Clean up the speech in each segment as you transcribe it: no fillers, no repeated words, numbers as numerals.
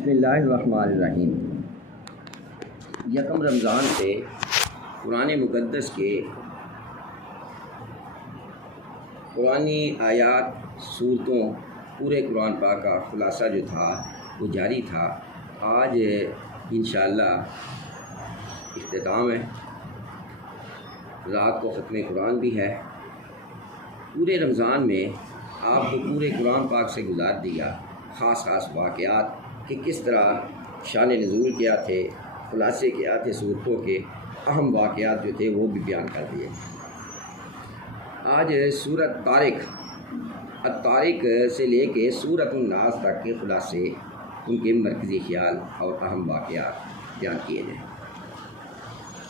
بسم اللہ الرحمن الرحیم۔ یکم رمضان سے قرآن مقدس کے قرآنی آیات صورتوں پورے قرآن پاک کا خلاصہ جو تھا وہ جاری تھا۔ آج انشاءاللہ اختتام ہے، رات کو ختم قرآن بھی ہے۔ پورے رمضان میں آپ کو پورے قرآن پاک سے گزار دیا خاص واقعات کہ کس طرح شان نزول کیا تھے، خلاصے کیا تھے، صورتوں کے اہم واقعات جو تھے وہ بھی بیان کر دیے۔ آج سورۃ طارق سے لے کے سورۃ الناس تک کے خلاصے، ان کے مرکزی خیال اور اہم واقعات بیان کیے جائیں۔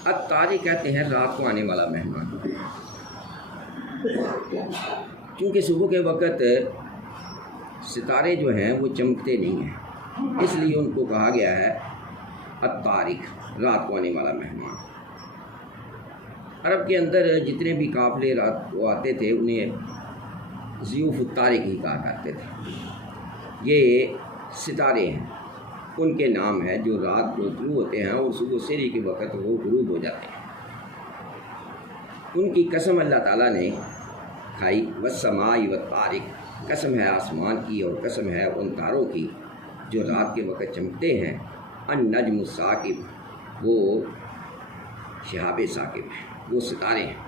الطارق کہتے ہیں رات کو آنے والا مہمان، کیونکہ صبح کے وقت ستارے جو ہیں وہ چمکتے نہیں ہیں، اس لیے ان کو کہا گیا ہے الطارق، رات کو آنے والا مہمان۔ عرب کے اندر جتنے بھی قافلے رات کو آتے تھے انہیں ضیوف الطارق ہی کہا کرتے تھے۔ یہ ستارے ہیں، ان کے نام ہیں جو رات کو طلوع ہوتے ہیں اور صبح سحری کے وقت وہ غروب ہو جاتے ہیں۔ ان کی قسم اللہ تعالیٰ نے کھائی، والسماء والطارق، قسم ہے آسمان کی اور قسم ہے ان تاروں کی جو رات کے وقت چمکتے ہیں۔ النجم الثاقب، وہ شہاب ثاقب ہیں، وہ ستارے ہیں۔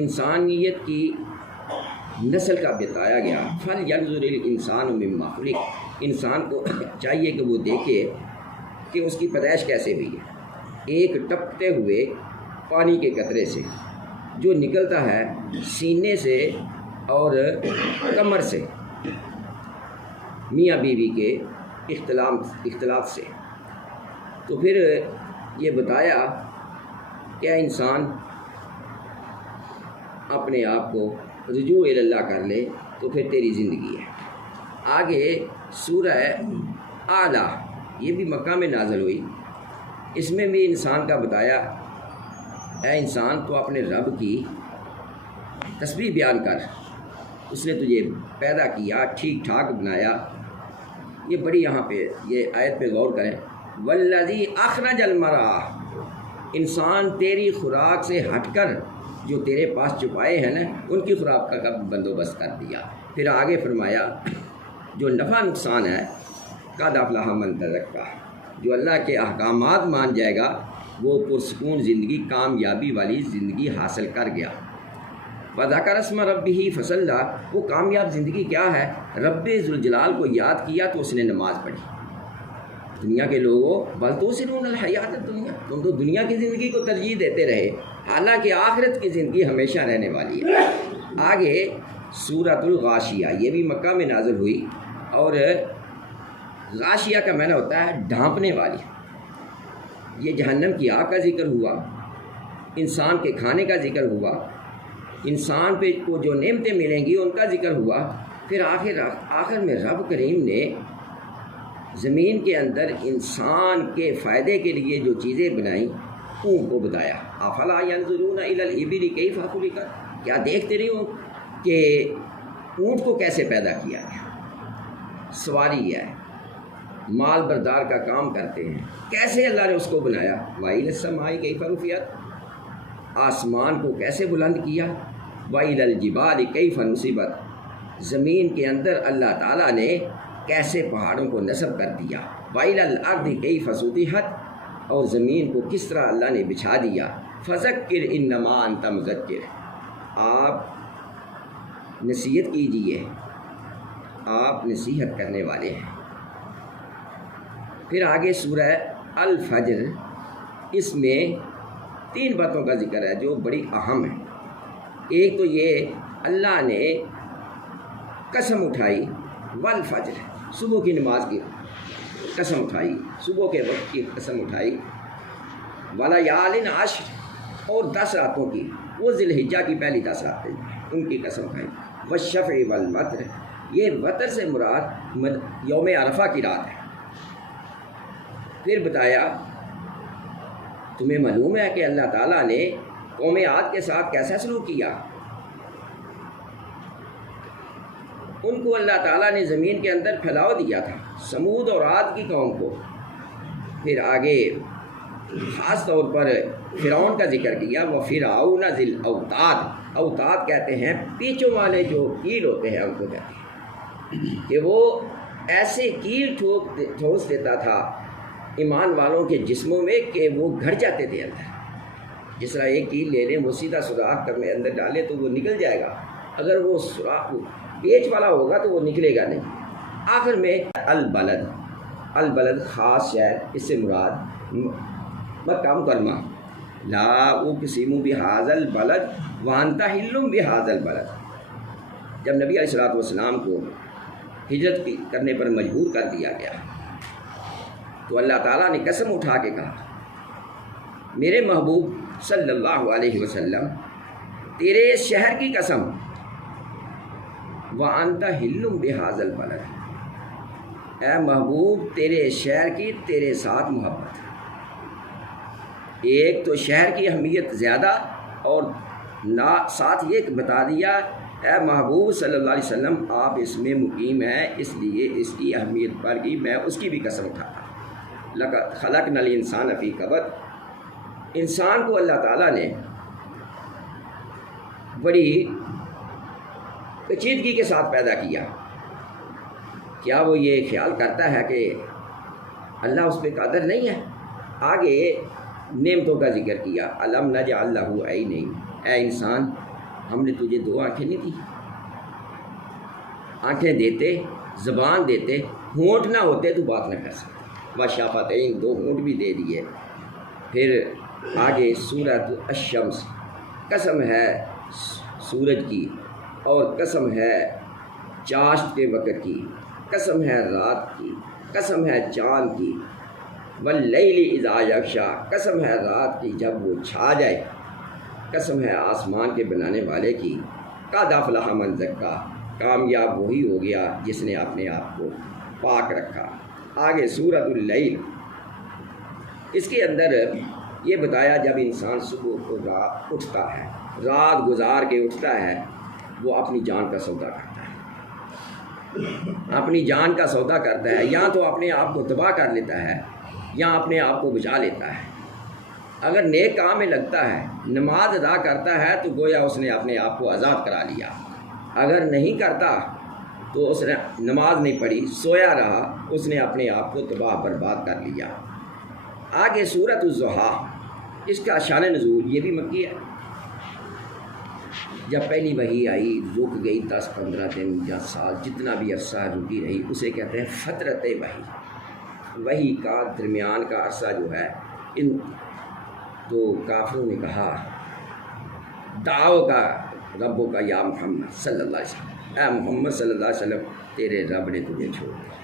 انسانیت کی نسل کا بتایا گیا، فَلْيَنْظُرِ الْإِنسَانُ مِمَّا خُلِقَ، انسان کو چاہیے کہ وہ دیکھے کہ اس کی پیدائش کیسے ہوئی ہے۔ ایک ٹپکتے ہوئے پانی کے قطرے سے جو نکلتا ہے سینے سے اور کمر سے، میاں بیوی کے اختلاط سے، تو پھر یہ بتایا کہ انسان اپنے آپ کو رجوع اللہ کر لے تو پھر تیری زندگی ہے۔ آگے سورہ اعلیٰ، یہ بھی مکہ میں نازل ہوئی، اس میں بھی انسان کا بتایا، اے انسان تو اپنے رب کی تسبیح بیان کر، اس نے تجھے پیدا کیا، ٹھیک ٹھاک بنایا۔ یہ بڑی یہاں پہ یہ آیت پہ غور کریں، والذی اخرج المرعی، انسان تیری خوراک سے ہٹ کر جو تیرے پاس چھپائے ہیں نا ان کی خوراک کا بندوبست کر دیا۔ پھر آگے فرمایا جو نفع نقصان ہے، قد افلح من تزکیٰ، جو اللہ کے احکامات مان جائے گا وہ پرسکون زندگی، کامیابی والی زندگی حاصل کر گیا۔ وذکر اسم ربہ فصلی، وہ کامیاب زندگی کیا ہے؟ رب ذوالجلال کو یاد کیا تو اس نے نماز پڑھی۔ دنیا کے لوگوں بل تؤثرون الحیات الدنیا، تم تو دنیا کی زندگی کو ترجیح دیتے رہے، حالانکہ آخرت کی زندگی ہمیشہ رہنے والی ہے۔ آگے سورۃ الغاشیہ، یہ بھی مکہ میں نازل ہوئی، اور غاشیہ کا معنی ہوتا ہے ڈھانپنے والی۔ یہ جہنم کی آگ کا ذکر ہوا، انسان کے کھانے کا ذکر ہوا، انسان پہ کو جو نعمتیں ملیں گی ان کا ذکر ہوا۔ پھر آخر میں رب کریم نے زمین کے اندر انسان کے فائدے کے لیے جو چیزیں بنائیں ان کو بتایا۔ افلا ینظرون الی الابل کیف خلقت، کیا دیکھتے نہیں ہو کہ اونٹ کو کیسے پیدا کیا گیا، سواری ہے، مال بردار کا کام کرتے ہیں، کیسے اللہ نے اس کو بنایا۔ وَإِلَى السَّمَاءِ كَيْفَ رُفِعَتْ، آسمان کو کیسے بلند کیا۔ وَإِلَى الْجِبَالِ كَيْفَ نُصِبَتْ، زمین کے اندر اللہ تعالیٰ نے کیسے پہاڑوں کو نصب کر دیا۔ وَإِلَى الْأَرْضِ كَيْفَ سُطِحَتْ، اور زمین کو کس طرح اللہ نے بچھا دیا۔ فَذَكِّرْ إِنَّمَا أَنْتَ مُذَكِّرٌ، آپ نصیحت کیجیے، آپ نصیحت کرنے والے ہیں۔ پھر آگے سورہ الفجر، اس میں 3 باتوں کا ذکر ہے جو بڑی اہم ہیں۔ ایک تو یہ اللہ نے قسم اٹھائی، والفجر، صبح کی نماز کی قسم اٹھائی، صبح کے وقت کی قسم اٹھائی، وَلَيَالٍ عَشْرٍ، اور 10 راتوں کی، وہ ذی الحجہ کی پہلی 10 راتیں ان کی قسم اٹھائی۔ وَالشَّفْعِ وَالْوَتْرِ، یہ وتر سے مراد یوم عرفہ کی رات ہے۔ پھر بتایا تمہیں معلوم ہے کہ اللہ تعالیٰ نے قوم عاد کے ساتھ کیسا سلوک کیا۔ ان کو اللہ تعالیٰ نے زمین کے اندر پھیلاؤ دیا تھا، سمود اور عاد کی قوم کو۔ پھر آگے خاص طور پر فرعون کا ذکر کیا، وہ فرعون ذی الاوتاد، اوتاد کہتے ہیں پیچوں والے جو کیل ہوتے ہیں ان کو کہتے ہیں، کہ وہ ایسے کیل ٹھوس دیتا تھا ایمان والوں کے جسموں میں کہ وہ گھر جاتے تھے اندر۔ جس طرح ایک کیل لے لیں، وہ سیدھا سوراخ کرنے اندر ڈالے تو وہ نکل جائے گا، اگر وہ سوراخ پیچ والا ہوگا تو وہ نکلے گا نہیں۔ آخر میں البلد، البلد خاص شہر، اس سے مراد مکہ مکرمہ، لا اقسم بہذا البلد وانت حل بہذا البلد۔ جب نبی علیہ الصلوۃ والسلام کو ہجرت کرنے پر مجبور کر دیا گیا تو اللہ تعالیٰ نے قسم اٹھا کے کہا، میرے محبوب صلی اللہ علیہ وسلم تیرے اس شہر کی قسم، وانت حل بہذا البلد، اے محبوب تیرے شہر کی تیرے ساتھ محبت۔ ایک تو شہر کی اہمیت زیادہ، اور ساتھ یہ بتا دیا اے محبوب صلی اللہ علیہ وسلم آپ اس میں مقیم ہیں، اس لیے اس کی اہمیت بڑھ گئی، میں اس کی بھی قسم اٹھاتا ہوں۔ لقد خلقنا الانسان فی کبد، انسان کو اللہ تعالیٰ نے بڑی پیچیدگی کے ساتھ پیدا کیا۔ کیا وہ یہ خیال کرتا ہے کہ اللہ اس پہ قادر نہیں ہے؟ آگے نعمتوں کا ذکر کیا، الم نجعل لہ عینین، اے انسان ہم نے تجھے دو آنکھیں نہیں دی؟ آنکھیں دیتے، زبان دیتے، ہونٹ نہ ہوتے تو بات نہ کر سکتے، وشفتین، دو ہونٹ بھی دے دیے۔ پھر آگے سورۃ الشمس، قسم ہے سورج کی، اور قسم ہے چاشت کے وقت کی، قسم ہے رات کی، قسم ہے چاند کی، واللیل اذا یغشا، قسم ہے رات کی جب وہ چھا جائے، قسم ہے آسمان کے بنانے والے کی، قد افلح من زکا، کامیاب وہی ہو گیا جس نے اپنے آپ کو پاک رکھا۔ آگے سورۃ اللیل، اس کے اندر یہ بتایا جب انسان صبح کو رات اٹھتا ہے، رات گزار کے اٹھتا ہے، وہ اپنی جان کا سودا کرتا ہے، اپنی جان کا سودا کرتا ہے، یا تو اپنے آپ کو تباہ کر لیتا ہے یا اپنے آپ کو بچا لیتا ہے۔ اگر نیک کام میں لگتا ہے، نماز ادا کرتا ہے تو گویا اس نے اپنے آپ کو آزاد کرا لیا، اگر نہیں کرتا تو اس نے نماز نہیں پڑھی، سویا رہا، اس نے اپنے آپ کو تباہ برباد کر لیا۔ آگے سورۃ الضحیٰ، اس کا شان نزول یہ بھی مکی ہے۔ جب پہلی وحی آئی رک گئی 10-15 دن یا سال، جتنا بھی عرصہ رکی رہی اسے کہتے ہیں فترت وحی۔ وحی کا درمیان کا عرصہ جو ہے، ان تو کافروں نے کہا دعو کا ربوں کا یا محمد صلی اللہ علیہ وسلم، اے محمد صلی اللہ علیہ وسلم تیرے رب نے تجھے چھوڑ دیا،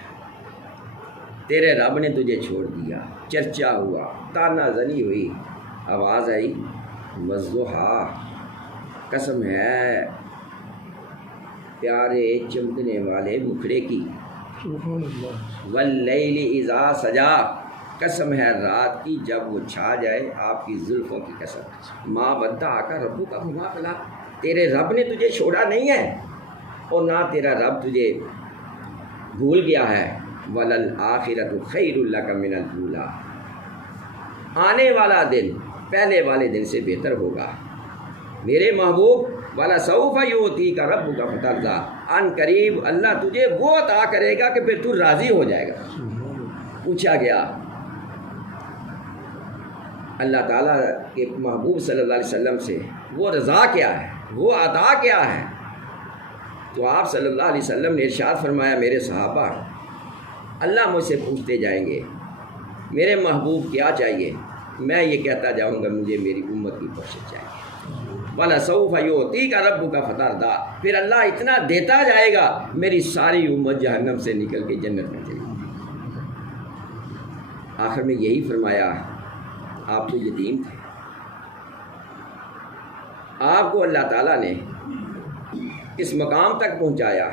تیرے رب نے تجھے چھوڑ دیا۔ چرچا ہوا، تانا زنی ہوئی، آواز آئی والضحیٰ، قسم ہے پیارے چمکنے والے مکھڑے کی، واللیل اذا سجا، قسم ہے رات کی جب وہ چھا جائے، آپ کی زلفوں کی قسم، ما ودعک ربک وما قلی، تیرے رب نے تجھے چھوڑا نہیں ہے اور نہ تیرا رب تجھے بھول گیا ہے، وللآخرۃ خیر لک من الاولی، آنے والا دن پہلے والے دن سے بہتر ہوگا میرے محبوب، وَلَسَوْفَ يُؤْتِيكَ رَبُّكَ فَتَرْضَىٰ، ان قریب اللہ تجھے وہ عطا کرے گا کہ پھر تو راضی ہو جائے گا۔ پوچھا گیا اللہ تعالیٰ کے محبوب صلی اللہ علیہ وسلم سے وہ رضا کیا ہے، وہ عطا کیا ہے؟ تو آپ صلی اللہ علیہ وسلم نے ارشاد فرمایا، میرے صحابہ اللہ مجھ سے پوچھتے جائیں گے میرے محبوب کیا چاہیے، میں یہ کہتا جاؤں گا مجھے میری امت کی بخشش چاہیے۔ وَلَسَوْفَ يُؤْتِيكَ رَبُّكَ فَتَرْضَىٰ، پھر اللہ اتنا دیتا جائے گا میری ساری امت جہنم سے نکل کے جنت میں چلی جائے۔ آخر میں یہی فرمایا، آپ تو یتیم تھے، آپ کو اللہ تعالیٰ نے اس مقام تک پہنچایا،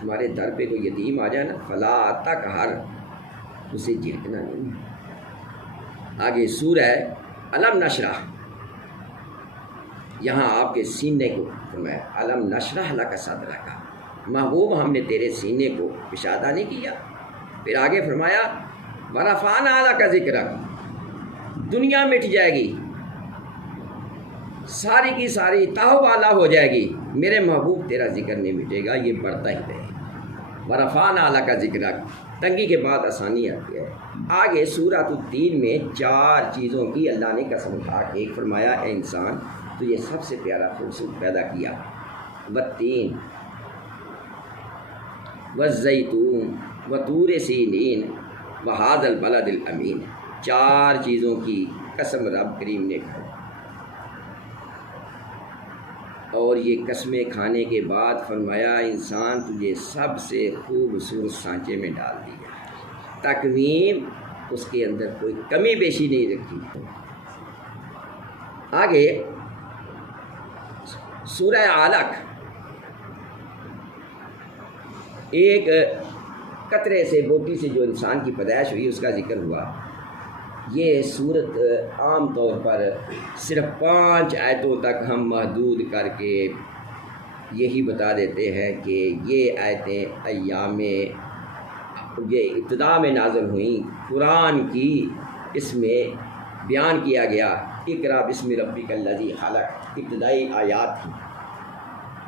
تمہارے در پہ کوئی یتیم آ جائے نا، فلا تقہر، اسے جھڑکنا نہیں ہے۔ آگے سورہ الم نشرح، یہاں آپ کے سینے کو فرمایا الم نشرح لک صدرک، محبوب ہم نے تیرے سینے کو کشادہ نہیں کیا۔ پھر آگے فرمایا ورفعنا لک ذکرک، دنیا مٹ جائے گی، ساری کی ساری تاہ والا ہو جائے گی، میرے محبوب تیرا ذکر نہیں مٹے گا، یہ بڑھتا ہی رہے گا۔ ورفعنا لک ذکرک، تنگی کے بعد آسانی آتی ہے۔ آگے سورۃ التین میں 4 چیزوں کی اللہ نے قسم اٹھا کے ایک فرمایا اے انسان تو یہ سب سے پیارا خوبصورت پیدا کیا، والتین والزیتون وطور سینین وہذا البلد الامین، 4 چیزوں کی قسم رب کریم نے کھائی، اور یہ قسمیں کھانے کے بعد فرمایا انسان تجھے سب سے خوبصورت سانچے میں ڈال دیا، تکوین اس کے اندر کوئی کمی بیشی نہیں رکھی۔ آگے سورہ علق، ایک قطرے سے بوٹی سے جو انسان کی پیدائش ہوئی اس کا ذکر ہوا۔ یہ صورت عام طور پر صرف 5 آیتوں تک ہم محدود کر کے یہی بتا دیتے ہیں کہ یہ آیتیں ایام یہ ابتدا میں نازل ہوئیں، قرآن کی اس میں بیان کیا گیا اقرا بسم ربک الذی خلق، ابتدائی آیات تھیں۔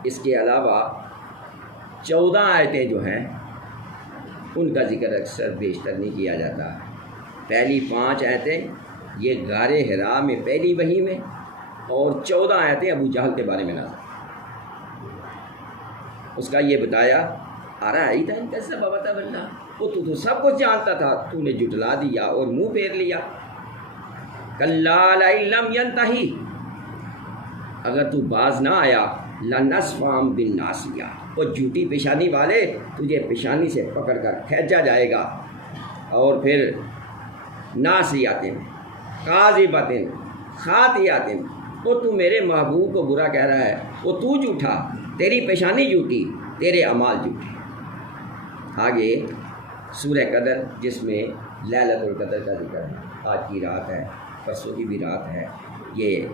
اس کے علاوہ 14 آیتیں جو ہیں ان کا ذکر اکثر بیشتر نہیں کیا جاتا۔ پہلی 5 آیتیں یہ غار حرا میں پہلی وحی میں، اور 14 آیتیں ابو جہل کے بارے میں نازل۔ اس کا یہ بتایا ارأیت ان کذب وتولی، وہ تو سب کچھ جانتا تھا، تو نے جھٹلا دیا اور منہ پھیر لیا۔ کلا لئن لم ینتہی، اگر تو باز نہ آیا لنصفعا بالناصیہ، وہ جھوٹی پیشانی والے تجھے پیشانی سے پکڑ کر کھینچا جائے گا، اور پھر ناصیۃ کاذبۃ خاطئۃ، وہ تو میرے محبوب کو برا کہہ رہا ہے، وہ تو جھوٹا، تیری پیشانی جھوٹی، تیرے اعمال جھوٹے۔ آگے سورہ قدر جس میں لیلۃ القدر کا ذکر ہے، آج کی رات ہے، پرسوں کی بھی رات ہے، یہ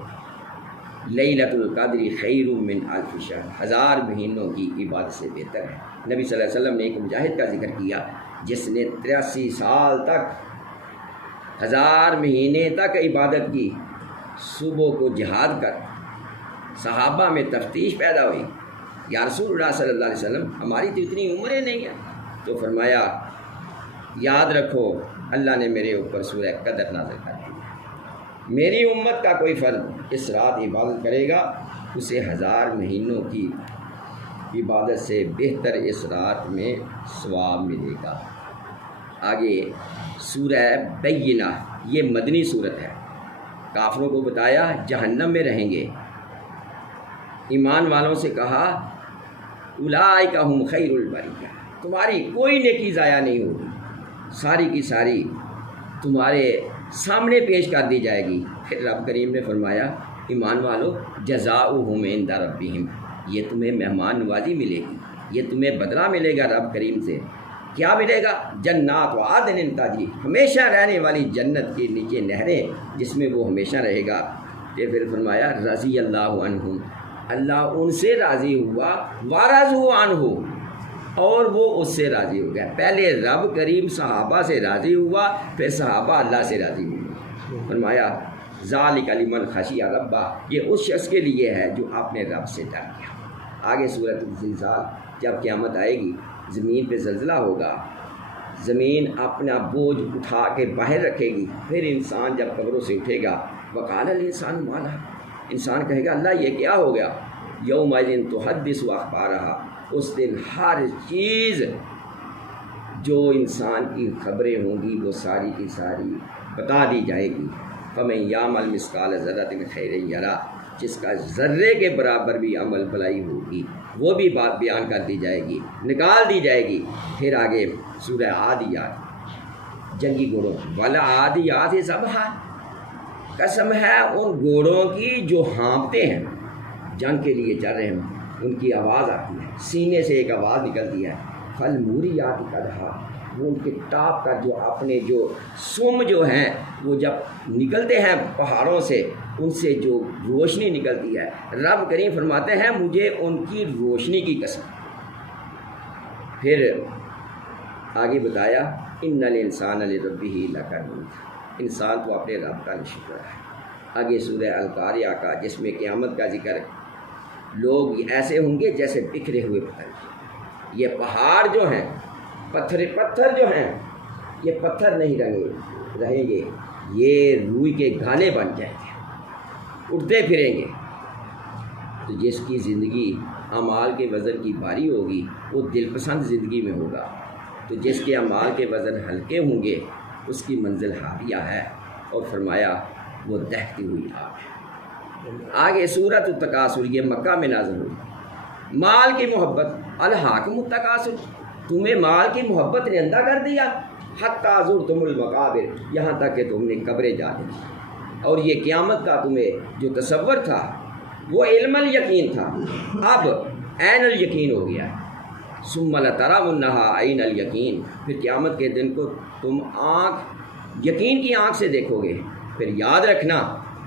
لیلۃ القدر خیر من الف شہر، 1000 مہینوں کی عبادت سے بہتر ہے۔ نبی صلی اللہ علیہ وسلم نے ایک مجاہد کا ذکر کیا جس نے 83 سال تک 1000 مہینے تک عبادت کی، صبح کو جہاد کر صحابہ میں تفتیش پیدا ہوئی، یا رسول اللہ صلی اللہ علیہ وسلم ہماری تو اتنی عمریں نہیں ہیں، تو فرمایا یاد رکھو اللہ نے میرے اوپر سورہ قدر نازل کر دی، میری امت کا کوئی فرد اس رات عبادت کرے گا اسے 1000 مہینوں کی عبادت سے بہتر اس رات میں ثواب ملے گا۔ آگے سورہ بینہ، یہ مدنی صورت ہے، کافروں کو بتایا جہنم میں رہیں گے، ایمان والوں سے کہا اولئک ہم خیر البریہ، تمہاری کوئی نیکی ضائع نہیں ہوگی، ساری کی ساری تمہارے سامنے پیش کر دی جائے گی۔ پھر رب کریم نے فرمایا ایمان والو جزاؤہم عند ربہم، یہ تمہیں مہمان نوازی ملے گی، یہ تمہیں بدلہ ملے گا رب کریم سے۔ کیا ملے گا؟ جنات وعدن تجری، ہمیشہ رہنے والی جنت کے نیچے نہریں جس میں وہ ہمیشہ رہے گا۔ پھر فرمایا رضی اللہ عنہم، اللہ ان سے راضی ہوا، ورضوا عنہ، اور وہ اس سے راضی ہو گیا۔ پہلے رب کریم صحابہ سے راضی ہوا، پھر صحابہ اللہ سے راضی ہوئے۔ فرمایا ذالک لمن خشی ربہ، یہ اس شخص کے لیے ہے جو اپنے رب سے ڈر گیا۔ آگے سورۃ الزلزال، جب قیامت آئے گی زمین پہ زلزلہ ہوگا، زمین اپنا بوجھ اٹھا کے باہر رکھے گی، پھر انسان جب قبروں سے اٹھے گا وقال الانسان ما لہا، انسان کہے گا اللہ یہ کیا ہو گیا؟ یومئذ تحدث اخبارہا، اس دن ہر چیز جو انسان کی خبریں ہوں گی وہ ساری کی ساری بتا دی جائے گی۔ فمن یعمل مثقال ذرۃ خیرا یرہ، جس کا ذرے کے برابر بھی عمل بھلائی ہوگی وہ بھی بات بیان کر دی جائے گی، نکال دی جائے گی۔ پھر آگے سورہ عادیات، جنگی گھوڑوں، والعادیات ضبحا، قسم ہے ان گھوڑوں کی جو ہانپتے ہیں، جنگ کے لیے چل رہے ہیں، ان کی آواز آتی ہے، سینے سے ایک آواز نکلتی ہے، فالموریات قدحا، وہ ان کے ٹاپ کا جو اپنے جو سم جو ہیں وہ جب نکلتے ہیں پہاڑوں سے، ان سے جو روشنی نکلتی ہے، رب کریم فرماتے ہیں مجھے ان کی روشنی کی قسم، پھر آگے بتایا ان الانسان لربہ لکنود، انسان تو اپنے رب کا ناشکر ہے۔ آگے سورہ القاریہ کا جس میں قیامت کا ذکر ہے، لوگ ایسے ہوں گے جیسے بکھرے ہوئے پتھر، یہ پہاڑ جو ہیں، پتھر جو ہیں، یہ پتھر نہیں رہیں گے، یہ روئی کے گالے بن جائیں گے، اٹھتے پھریں گے۔ تو جس کی زندگی اعمال کے وزن کی بھاری ہوگی وہ دل پسند زندگی میں ہوگا، تو جس کے اعمال کے وزن ہلکے ہوں گے اس کی منزل حاویہ ہے، اور فرمایا وہ دہتی ہوئی آگ ہے۔ آگے سورۃ التکاثر، یہ مکہ میں نازل ہوئی۔ مال کی محبت، الہاکم التکاثر، تمہیں مال کی محبت نے اندھا کر دیا، حتیٰ زرتم المقابر، یہاں تک کہ تم نے قبریں جا دی، اور یہ قیامت کا تمہیں جو تصور تھا وہ علم الیقین تھا، اب عین الیقین ہو گیا ہے۔ ثم لترونها عین الیقین، پھر قیامت کے دن کو تم یقین کی آنکھ سے دیکھو گے۔ پھر یاد رکھنا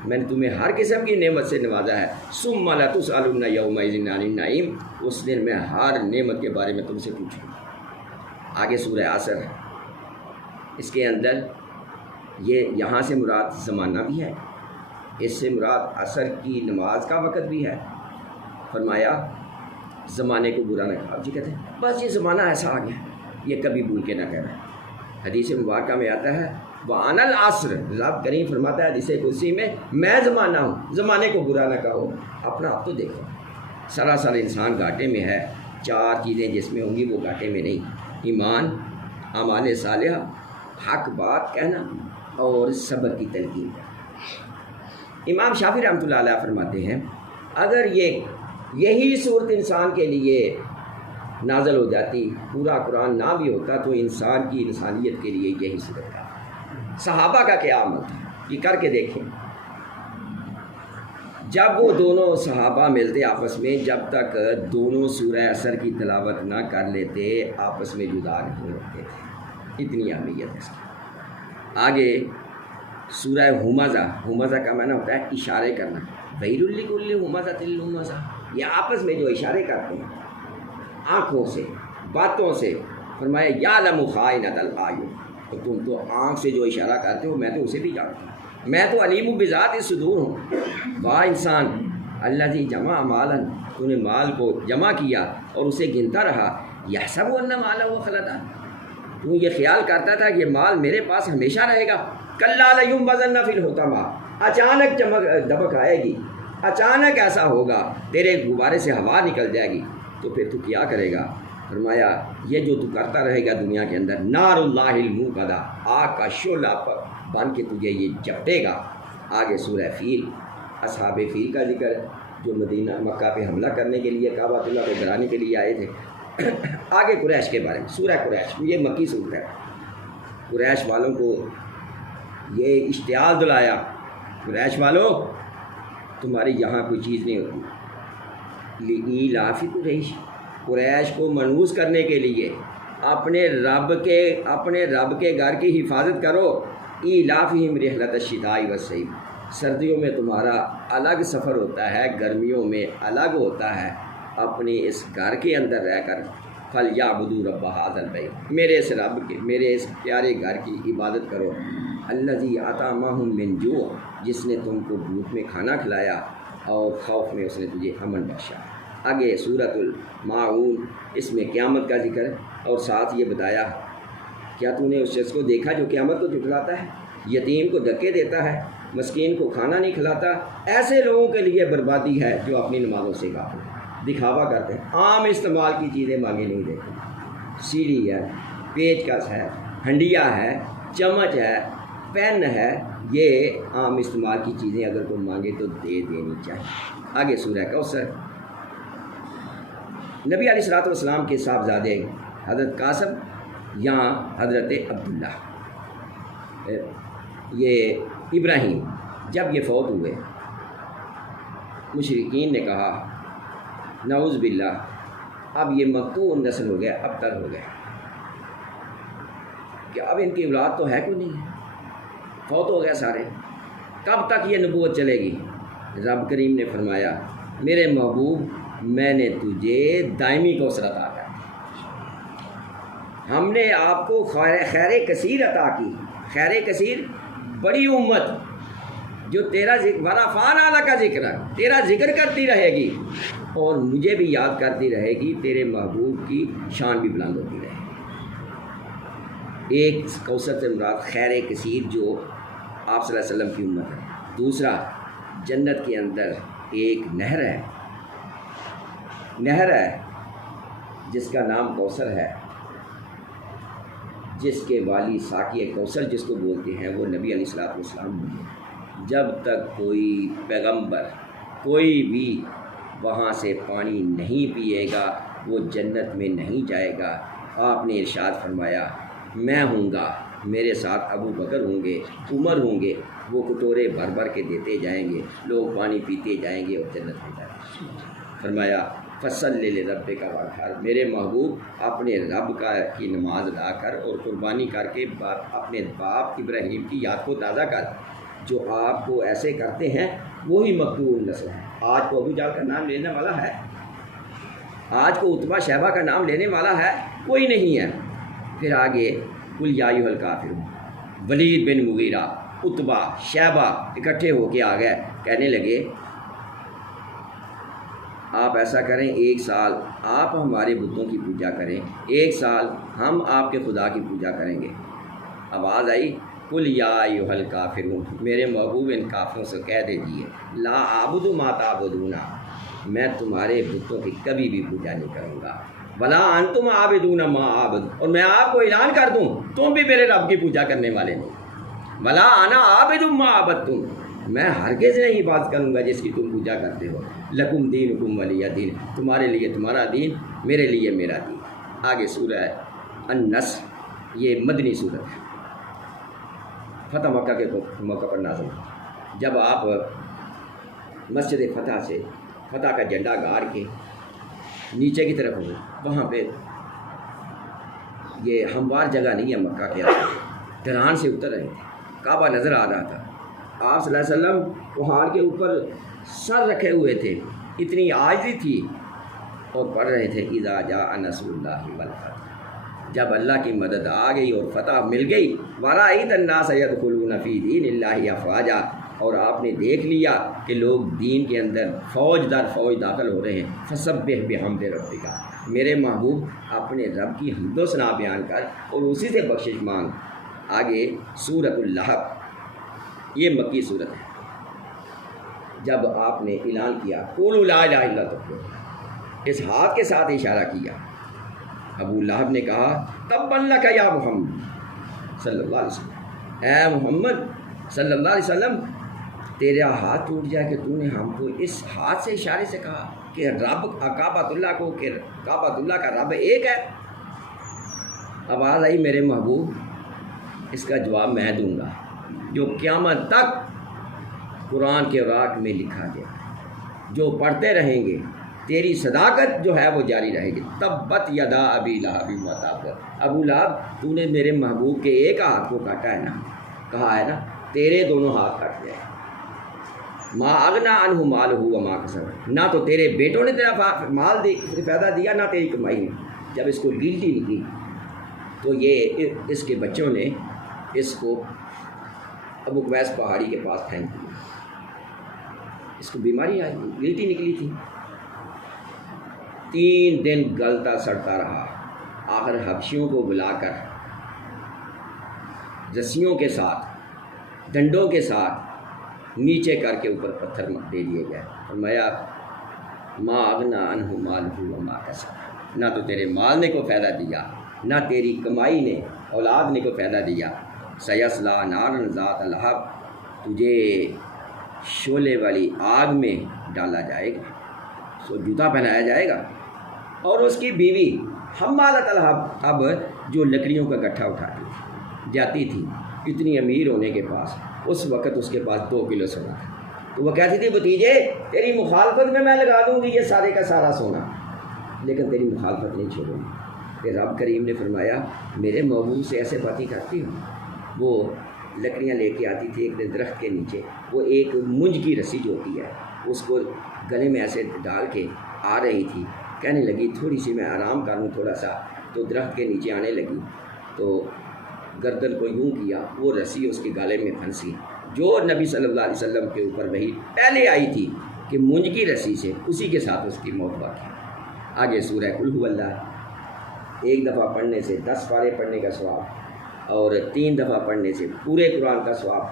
میں نے تمہیں ہر قسم کی نعمت سے نوازا ہے۔ ثم لتسألن یومئذ عن النعیم، اس دن میں ہر نعمت کے بارے میں تم سے پوچھوں گا۔ آگے سورہ عصر، اس کے اندر یہ یہاں سے مراد زمانہ بھی ہے، اس سے مراد عصر کی نماز کا وقت بھی ہے۔ فرمایا زمانے کو برا نہ کہا، جی کہتے ہیں بس یہ زمانہ ایسا آ گیا، یہ کبھی بھول کے نہ کہنا۔ حدیث مبارکہ میں آتا ہے وَأَنَا الْعَصْرِ، رب کریم فرماتا ہے حدیث قدسی میں زمانہ ہوں، زمانے کو برا نہ کہو، اپنا آپ تو دیکھو۔ سراسر انسان گھاٹے میں ہے، چار چیزیں جس میں ہوں گی وہ گھاٹے میں نہیں، ایمان، اعمال صالحہ، حق بات کہنا، اور صبر کی تلقین۔ امام شافعی رحمۃ اللہ علیہ فرماتے ہیں اگر یہی صورت انسان کے لیے نازل ہو جاتی، پورا قرآن نہ بھی ہوتا، تو انسان کی انسانیت کے لیے یہی صورت ہے۔ صحابہ کا کیا عمل تھا یہ کر کے دیکھیں۔ جب وہ دونوں صحابہ ملتے آپس میں، جب تک دونوں سورہ عصر کی تلاوت نہ کر لیتے آپس میں جدا نہیں ہوتے تھے، اتنی اہمیت ہے اس کی۔ آگے سورہ ہمزہ، ہمزہ کا معنی ہوتا ہے اشارے کرنا، ویل لکل ہمزۃ لمزہ، یہ آپس میں جو اشارے کرتے ہیں آنکھوں سے، باتوں سے، فرمایا یعلم خائنۃ الاعین، تو تم تو آنکھ سے جو اشارہ کرتے ہو میں تو اسے بھی جانتا ہوں، میں تو علیم بذات الصدور ہوں۔ واہ انسان الذی جمع مالا، تو نے مال کو جمع کیا اور اسے گنتا رہا، یحسب ان مالہ خلدا، تو یہ خیال کرتا تھا کہ یہ مال میرے پاس ہمیشہ رہے گا۔ کلا لینبذن فی الحطمہ، اچانک دبک آئے گی، اچانک ایسا ہوگا تیرے غبارے سے ہوا نکل جائے گی، تو پھر تو کیا کرے گا؟ فرمایا یہ جو تو کرتا رہے گا دنیا کے اندر، نار اللہ الموقدہ، آگ کا شعلہ بن کے تجھے یہ جپٹے گا۔ آگے سورہ فیل، اصحاب فیل کا ذکر جو مدینہ مکہ پہ حملہ کرنے کے لیے، کعبۃ اللہ کو گرانے کے لیے آئے تھے۔ آگے قریش کے بارے میں، سورہ قریش، یہ مکی سورت ہے۔ قریش والوں کو یہ اشتعال دلایا، قریش والوں تمہاری یہاں کوئی چیز نہیں ہوتی، لإیلاف قریش، قریش کو منحوس کرنے کے لیے اپنے رب کے گھر کی حفاظت کرو۔ ایلافہم رحلۃ الشتاء والصیف، سردیوں میں تمہارا الگ سفر ہوتا ہے، گرمیوں میں الگ ہوتا ہے، اپنے اس گھر کے اندر رہ کر فلیعبدوا رب ھذا البیت، میرے اس رب کے، میرے اس پیارے گھر کی عبادت کرو۔ الذی اطعمہم من جوع، جس نے تم کو بھوک میں کھانا کھلایا اور خوف میں اس نے تجھے امن بخشا۔ آگے سورۃ الماعون، اس میں قیامت کا ذکر اور ساتھ یہ بتایا کیا تو نے اس شخص کو دیکھا جو قیامت کو جھٹلاتا ہے، یتیم کو دھکے دیتا ہے، مسکین کو کھانا نہیں کھلاتا؟ ایسے لوگوں کے لیے بربادی ہے جو اپنی نمازوں سے غافل ہیں، دکھاوا کرتے ہیں، عام استعمال کی چیزیں مانگے نہیں دیتے، سیڑھی ہے، پیچ کس ہے، ہنڈیا ہے، چمچ ہے، پین ہے، یہ عام استعمال کی چیزیں اگر کوئی مانگے تو دے دینی چاہیے۔ آگے سورہ کوثر، نبی علیہ الصلوۃ والسلام کے صاحبزادے حضرت قاسم یا حضرت عبداللہ، یہ ابراہیم جب یہ فوت ہوئے، مشرکین نے کہا نعوذ باللہ اب یہ مقطوع نسل ہو گیا، اب تر ہو گئے کہ اب ان کی اولاد تو ہے کوئی نہیں ہے، فوت ہو گیا سارے، کب تک یہ نبوت چلے گی؟ رب کریم نے فرمایا میرے محبوب میں نے تجھے دائمی کوثر عطا کر دی، ہم نے آپ کو خیر کثیر عطا کی، خیر کثیر بڑی امت جو تیرا ذکر ورافان اعلیٰ کا ذکر ہے، تیرا ذکر کرتی رہے گی اور مجھے بھی یاد کرتی رہے گی، تیرے محبوب کی شان بھی بلند ہوتی رہے گی۔ ایک کوثر سے مراد خیر کثیر جو آپ صلی اللہ علیہ وسلم کی امت ہے۔ دوسرا، جنت کے اندر ایک نہر ہے جس کا نام کوثر ہے، جس کے والی ساقی کوثر جس کو بولتے ہیں وہ نبی علیہ الصلوۃ والسلام ہیں۔ جب تک کوئی پیغمبر کوئی بھی وہاں سے پانی نہیں پیے گا وہ جنت میں نہیں جائے گا۔ آپ نے ارشاد فرمایا میں ہوں گا، میرے ساتھ ابو بکر ہوں گے، عمر ہوں گے، وہ کٹورے بھر بھر کے دیتے جائیں گے، لوگ پانی پیتے جائیں گے اور جنت میں جائیں گے۔ فرمایا فصلی لربک وانحر، میرے محبوب اپنے رب کی نماز ادا کر اور قربانی کر کے اپنے باپ ابراہیم کی یاد کو تازہ کر۔ جو آپ کو ایسے کرتے ہیں وہی مقتول نسل ہے۔ آج کو ابو جہل کا نام لینے والا ہے، آج کو عتبہ شیبہ کا نام لینے والا ہے کوئی نہیں ہے۔ پھر آگے قل یا ایھا الکافرون، ولید بن مغیرہ، عتبہ، شیبہ اکٹھے ہو کے آ گئے، کہنے لگے آپ ایسا کریں، ایک سال آپ ہمارے بتوں کی پوجا کریں، ایک سال ہم آپ کے خدا کی پوجا کریں گے۔ آواز آئی قل یا ایھا الکافرون، میرے محبوب ان کافروں سے کہہ دیجیے لا اعبد ما تعبدون، میں تمہارے بتوں کی کبھی بھی پوجا نہیں کروں گا، ولا انتم عابدون ما اعبد، اور میں آپ کو اعلان کر دوں تم بھی میرے رب کی پوجا کرنے والے نہیں، ولا انا عابد ما عبدتم، میں ہرگز نہیں بات کروں گا جس کی تم پوجا کرتے ہو، لکم دینکم ولی دین، تمہارے لیے تمہارا دین، میرے لیے میرا دین۔ آگے سورہ النصر، یہ مدنی سورت ہے، فتح مکہ کے موقع پر نازل ہوئی۔ جب آپ مسجد فتح سے فتح کا جھنڈا گاڑ کے نیچے کی طرف ہوئے، وہاں پہ یہ ہموار جگہ نہیں ہے مکہ کے اندر، ڈھلان سے اتر رہے تھے، کعبہ نظر آ رہا تھا، آپ صلی اللہ علیہ وسلم پہاڑ کے اوپر سر رکھے ہوئے تھے، اتنی عاجزی تھی، اور پڑھ رہے تھے اذا جاء نصر اللہ والفتح، جب اللہ کی مدد آ گئی اور فتح مل گئی، ورأیت الناس یدخلون فی دین اللہ افواجا، اور آپ نے دیکھ لیا کہ لوگ دین کے اندر فوج در فوج داخل ہو رہے ہیں، فسبح بحمد ربک، میرے محبوب اپنے رب کی حمد و ثنا بیان کر اور اسی سے بخشش مانگ۔ آگے سورۃ اللہب، یہ مکی صورت ہے۔ جب آپ نے اعلان کیا قولوا لا الہ الا اللہ، اس ہاتھ کے ساتھ اشارہ کیا، ابو لہب نے کہا تبا لک یا محمد صلی اللہ علیہ وسلم، اے محمد صلی اللہ علیہ وسلم تیرا ہاتھ ٹوٹ جائے کہ تو نے ہم کو اس ہاتھ سے اشارے سے کہا کہ رب کعبۃ اللہ کو، کہ کعبۃ اللہ کا رب ایک ہے۔ آواز آئی میرے محبوب اس کا جواب میں دوں گا جو قیامت تک قرآن کے اوراق میں لکھا گیا، جو پڑھتے رہیں گے، تیری صداقت جو ہے وہ جاری رہے گی۔ تبت یدا ابی لہب و تب، ابو لہب تو نے میرے محبوب کے ایک ہاتھ کو کاٹا ہے نا، کہا ہے نا تیرے دونوں ہاتھ کٹ گئے۔ ما اغنا عنہ مالہ وما کسب، نہ تو تیرے بیٹوں نے تیرا مال فائدہ دیا، نہ تیری کمائی نے۔ جب اس کو گلٹی نکلی تو یہ اس کے بچوں نے اس کو ابو قبیس پہاڑی کے پاس پھینک دیا، اس کو بیماری آئی، گلٹی نکلی تھی، 3 دن گلتا سڑتا رہا، آخر حبشیوں کو بلا کر رسیوں کے ساتھ ڈنڈوں کے ساتھ نیچے کر کے اوپر پتھر دے دیے گئے، فرمایا ما اغنا عنہ مالہ وما کسب، نہ تو تیرے مال نے کوئی فائدہ دیا، نہ تیری کمائی نے، اولاد نے کوئی فائدہ دیا۔ سیصلیٰ نارا ذات لہب، تجھے شعلے والی آگ میں ڈالا جائے گا، سو جوتا پہنایا جائے گا، اور اس کی بیوی حمالۃ الحطب، اب جو لکڑیوں کا گٹھا اٹھاتی جاتی تھی، اتنی امیر ہونے کے پاس اس وقت اس کے پاس 2 کلو سونا تھا، تو وہ کہتی تھی بھتیجے تیری مخالفت میں لگا دوں گی یہ سارے کا سارا سونا، لیکن تیری مخالفت نہیں چھوڑوں گی۔ پھر رب کریم نے فرمایا میرے محبوب سے ایسے باتیں کرتی ہوں۔ وہ لکڑیاں لے کے آتی تھی ایک درخت کے نیچے، وہ ایک منج کی رسی جو ہوتی ہے اس کو گلے میں ایسے ڈال کے آ رہی تھی، کہنے لگی تھوڑی سی میں آرام کروں تھوڑا سا، تو درخت کے نیچے آنے لگی تو گردن کو یوں کیا، وہ رسی اس کے گالے میں پھنسی، جو نبی صلی اللہ علیہ وسلم کے اوپر وہی پہلے آئی تھی کہ مونج کی رسی سے، اسی کے ساتھ اس کی موت واقع۔ آگے سورہ قل هو اللہ، ایک دفعہ پڑھنے سے 10 پارے پڑھنے کا ثواب، اور 3 دفعہ پڑھنے سے پورے قرآن کا ثواب۔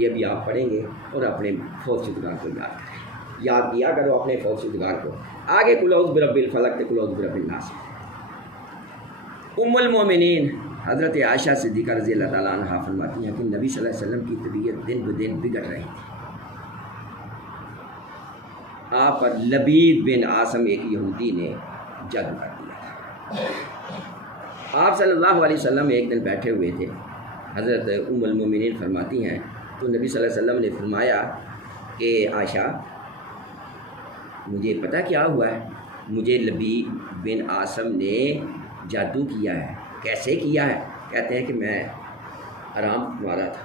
یہ بھی آپ پڑھیں گے اور اپنے فوت شدگان کو یاد کریں، یاد کیا کرو اپنے فوت شدگان کو۔ آگے قل اعوذ برب الفلق تے قل اعوذ برب الناس۔ ام المومنین حضرت عائشہ صدیقہ رضی اللہ تعالیٰ عنہ فرماتی ہیں کہ نبی صلی اللہ علیہ وسلم کی طبیعت دن بدن بگڑ رہی تھی۔ آپ پر لبید بن عاصم ایک یہودی نے جادو کر دیا تھا۔ آپ صلی اللہ علیہ وسلم ایک دن بیٹھے ہوئے تھے، حضرت ام المومنین فرماتی ہیں تو نبی صلی اللہ علیہ وسلم نے فرمایا کہ عائشہ مجھے پتہ کیا ہوا ہے، مجھے لبید بن عاصم نے جادو کیا ہے۔ کیسے کیا ہے؟ کہتے ہیں کہ میں آرام مارا تھا،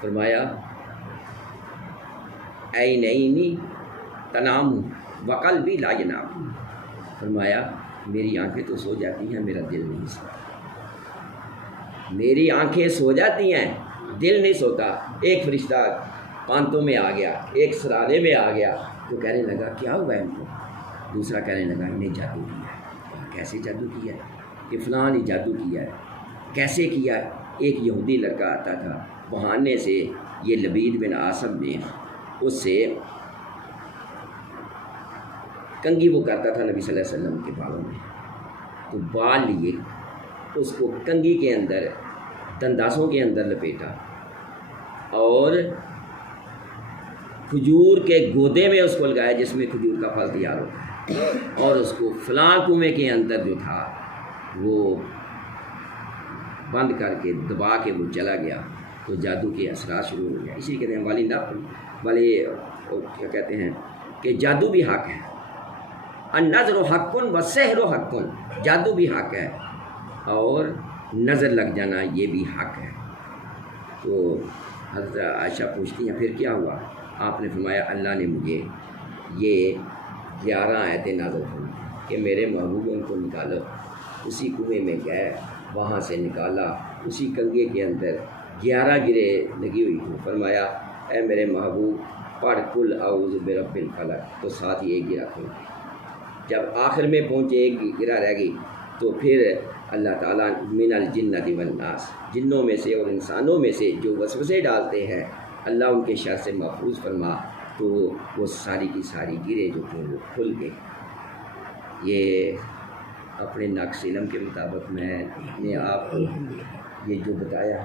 فرمایا عینینی تنام وقلبی لا ینام، فرمایا میری آنکھیں تو سو جاتی ہیں، میرا دل نہیں سوتا، میری آنکھیں سو جاتی ہیں، دل نہیں سوتا۔ ایک فرشتہ کانتوں میں آ گیا، ایک سرانے میں آ گیا، تو کہنے لگا کیا ہوا ہے ان کو؟ دوسرا کہنے لگا انہیں جادو کیا ہے۔ کیسے جادو کیا ہے؟ کہ فلاں نے جادو کیا ہے۔ کیسے کیا ہے؟ ایک یہودی لڑکا آتا تھا، بہانے سے یہ لبید بن عاصم نے اس سے کنگھی وہ کرتا تھا نبی صلی اللہ علیہ وسلم کے بالوں میں، تو بال لیے اس کو کنگھی کے اندر دنداسوں کے اندر لپیٹا اور کھجور کے گودے میں اس کو لگایا جس میں کھجور کا پھل تیار ہوتا ہے، اور اس کو فلاں کنویں کے اندر جو تھا وہ بند کر کے دبا کے وہ چلا گیا، تو جادو کے اثرات شروع ہو گیا۔ اسی کہتے ہیں والی کیا کہتے ہیں کہ جادو بھی حق ہے، النظر حق والسحر حق، جادو بھی حق ہے اور نظر لگ جانا یہ بھی حق ہے۔ تو حضرت عائشہ پوچھتی ہیں پھر کیا ہوا؟ آپ نے فرمایا اللہ نے مجھے یہ 11 آیتیں نازل ہوئی کہ میرے محبوب ان کو نکالو۔ اسی کنویں میں گئے، وہاں سے نکالا، اسی کنگھے کے اندر 11 گرے لگی ہوئی تھی۔ فرمایا اے میرے محبوب پڑھ قل اعوذ برب الفلق، تو ساتھ ہی ایک گرا کھول گئی۔ جب آخر میں پہنچے ایک گرا رہ گئی تو پھر اللہ تعالیٰ من الجنۃ والناس، جنوں میں سے اور انسانوں میں سے جو وسوسے ڈالتے ہیں اللہ ان کے شر سے محفوظ فرما، تو وہ ساری کی ساری گرے جو تھے وہ کھل گئے۔ یہ اپنے ناقص علم کے مطابق میں نے آپ کو یہ جو بتایا،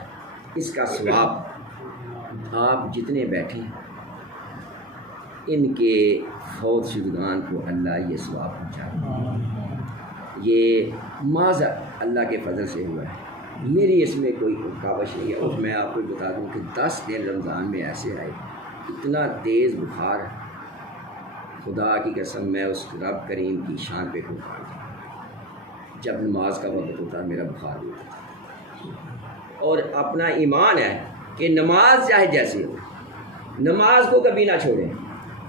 اس کا ثواب آپ جتنے بیٹھے ان کے فوت شدگان کو اللہ یہ ثواب پہنچا۔ یہ معاذ اللہ کے فضل سے ہوا ہے، میری اس میں کوئی کاوش نہیں ہے۔ اور میں آپ کو بتا دوں کہ 10 دن رمضان میں ایسے آئے، اتنا تیز بخار، خدا کی قسم میں اس رب کریم کی شان پہ پکار دوں، جب نماز کا وقت ہوتا میرا بخار ہوتا تھا۔ اور اپنا ایمان ہے کہ نماز چاہے جیسی ہو، نماز کو کبھی نہ چھوڑیں،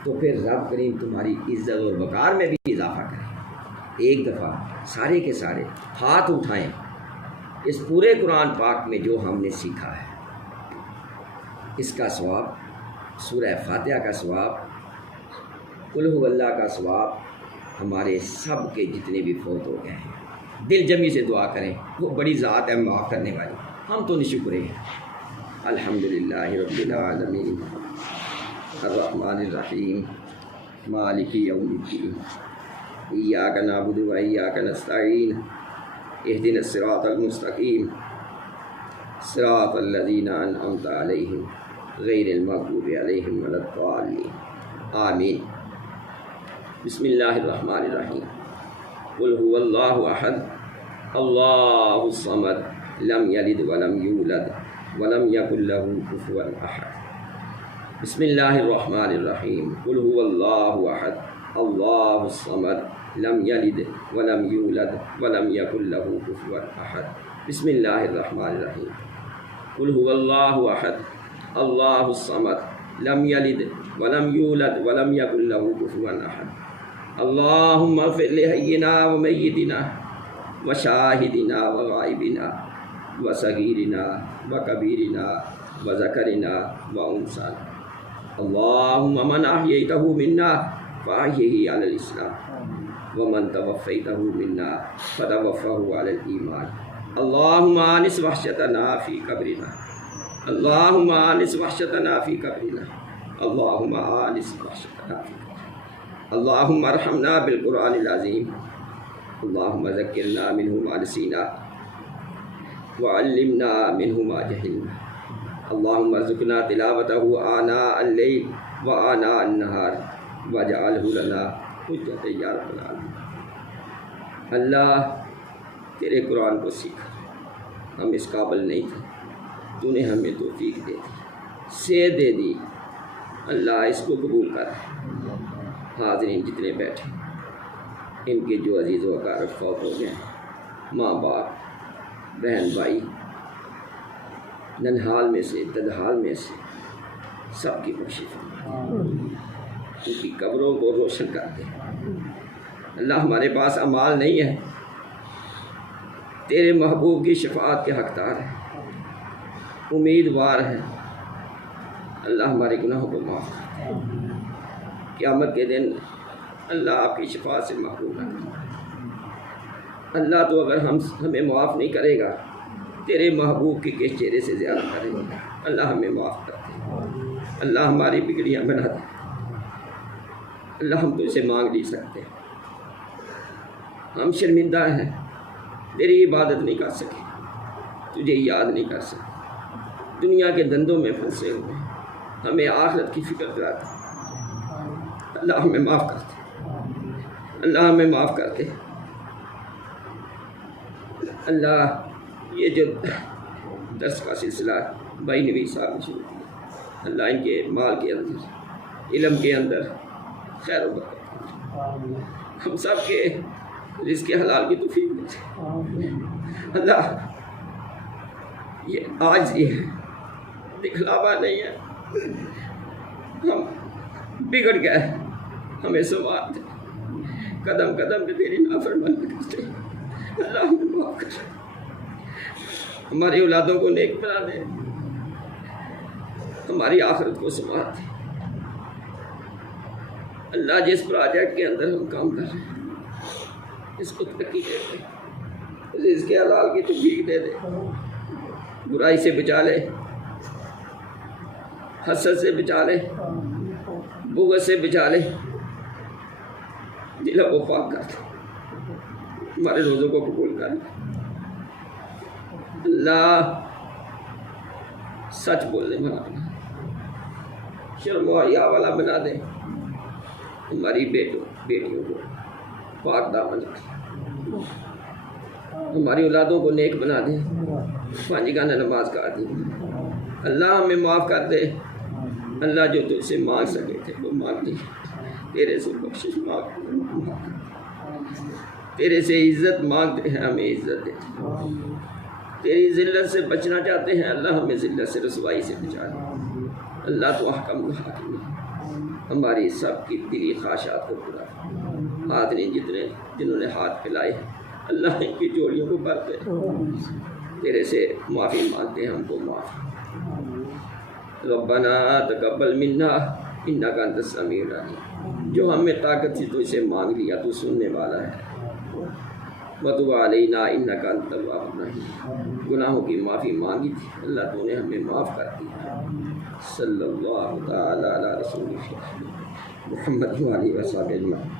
تو پھر رب کریم تمہاری عزت اور وقار میں بھی اضافہ کرے۔ ایک دفعہ سارے کے سارے ہاتھ اٹھائیں، اس پورے قرآن پاک میں جو ہم نے سیکھا ہے اس کا ثواب، سورہ فاتحہ کا ثواب، قل هو اللہ کا ثواب، ہمارے سب کے جتنے بھی فوت ہو گئے ہیں دل جمی سے دعا کریں، وہ بڑی ذات ہے معاف کرنے والی، ہم تو نشکرے ہیں۔ الحمدللہ رب العالمین الرحمن الرحیم مالک یوم الدین ایاک نعبد و ایاک نستعین اہدنا الصراط المستقیم صراط الذین انعمت علیہم غیر المغضوب علیہم ولا الضالین آمین۔ بسم اللہ الرحمن الرحیم قل هو اللہ احد اللہ الصمد لم یلد ولم یولد ولم یکن له کفوا احد۔ بسم اللہ الرحمن الرحیم قل هو اللہ احد اللہ الصمد لم یلد ولم یولد ولم یکن له کفوا احد۔ بسم اللہ الرحمن الرحیم قل هو اللہ احد اللہ الصمد لم یلد ولم یولد ولم یکن له کفوا احد۔ اللہم اغفر لحینا و میتنا وشاہدنا وغائبنا وصغیرنا وکبیرنا وذکرنا وانثانا اللہم من احییتہ منا فاحیہ علی الاسلام ومن توفیتہ منا فتوفہ علی الایمان اللہم آنس وحشتنا فی قبرنا اللہم آنس وحشتنا فی قبرنا اللہم آنس وحشتنا فی قبرنا اللہم ارحمنا بالقرآن العظیم اللہم ذکرنا منہ ما نسینا وعلمنا منہ ما جہلنا اللہم ارزقنا تلاوتہ آناء اللیل وآناء النہار واجعلہ لنا حجۃ یا رب العالمین۔ اللہ تیرے قرآن کو سیکھا، ہم اس قابل نہیں تھے، تو نے ہمیں توفیق دے دی، سے دے دی، اللہ اس کو قبول کر۔ حاضرین جتنے بیٹھے ان کے جو عزیز و اقارب فوت ہو گئے، ماں باپ، بہن بھائی، ننحال میں سے ددحال میں سے، سب کی بخشش ان کی قبروں کو روشن کر دے۔ اللہ ہمارے پاس اعمال نہیں ہے، تیرے محبوب کی شفاعت کے حقدار ہیں، امیدوار ہیں، اللہ ہمارے گناہوں کو معاف کر دے۔ قیامت کے دن اللہ آپ کی شفاعت سے محروم نہ کرے۔ اللہ تو اگر ہمیں معاف نہیں کرے گا، تیرے محبوب کے کس چہرے سے زیادہ کرے گا۔ اللہ ہمیں معاف کر دے، اللہ ہماری بگڑیاں بنا دے۔ اللہ ہم تجھ سے مانگ نہیں سکتے، ہم شرمندہ ہیں، تیری عبادت نہیں کر سکے، تجھے یاد نہیں کر سکے، دنیا کے دندوں میں پھنسے ہوئے، ہمیں آخرت کی فکر کراتے۔ اللہ ہمیں معاف کر دے، اللہ ہمیں معاف کر دے۔ اللہ یہ جو درس کا سلسلہ بھائی نوید صاحب نے شروع کیا، اللہ ان کے مال کے اندر، علم کے اندر خیر و برکت، ہم سب کے رزق حلال کی توفیق دے۔ اللہ یہ آج یہ دکھلاوا نہیں ہے، ہم بگڑ گئے، ہمیں سنوار دے، قدم قدم پہ تیری نافرمانی کرتے۔ اللہ ہمیں معاف کر، ہماری اولادوں کو نیک بنا دے، ہماری آخرت کو سنوار دے۔ اللہ جس پروجیکٹ کے اندر ہم کام کر رہے ہیں اس کو ترقی دے دے، رزق حلال کی توفیق دے دے، برائی سے بچا لے، حسد سے بچا لے، بغض سے بچا لے، دلوں کو پاک کر دے، ہمارے روزوں کو قبول کر دے۔ اللہ سچ بولنے والا بنا، شرم و حیا والا بنا دے، ہماری بیٹیوں کو پاک دامن رکھے، ہماری اولادوں کو نیک بنا دے، پانچ گانا نماز کا عادی۔ اللہ ہمیں معاف کر دے، اللہ جو تجھ سے مانگ سکے تھے وہ مانگ لی، تیرے سے بخشش مانگ، تیرے سے عزت مانگتے ہیں، ہمیں عزت دے، تیری ذلت سے بچنا چاہتے ہیں، اللہ ہمیں ذلت سے رسوائی سے بچا دے۔ اللہ تو احکم الحاکم ہے، ہماری سب کی دلی خواہشات کو پورا کر۔ حاضرین جنہوں نے ہاتھ پھیلائے ہیں، اللہ ان کی جوڑیوں کو بھر دے، تیرے سے معافی مانگتے ہیں، ہم کو معاف۔ ربنا تقبل منا انک انت السمیع العلیم، جو ہمیں طاقت تھی تو اسے مانگ لیا، تو سننے والا ہے۔ وتب علینا انک انت التواب الرحیم، گناہوں کی معافی مانگی تھی، اللہ تو نے ہمیں معاف کر دیا۔ صلی اللہ تعالی علی رسول محمد و آلہ و صحبہ اجمعین۔